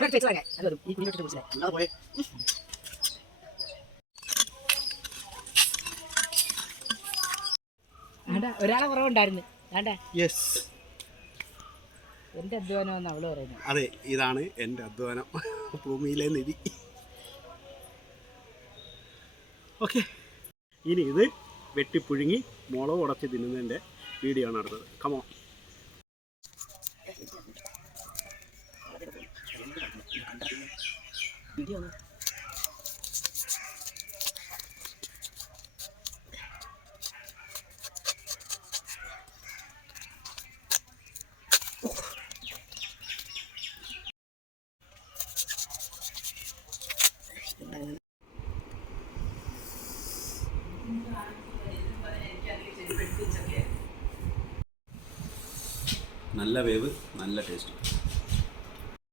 അവിടെ വെച്ചതാ അല്ല ഈ ഒരാളെ കുറവുണ്ടായിരുന്നു. യെസ് എന്റെ അധ്വാനം എന്ന് അവൾ പറയുന്നത് അതെ ഇതാണ് എന്റെ അധ്വാനം. ഭൂമിയിലെ നിധി. ഓക്കെ ഇനി ഇത് വെട്ടിപ്പുഴുങ്ങി മുളക് ഉടച്ച് തിന്നുന്നതിന്റെ വീഡിയോ ആണ് അടുത്തത് കമോ വീഡിയോ നല്ല വേവ് നല്ല ടേസ്റ്റ്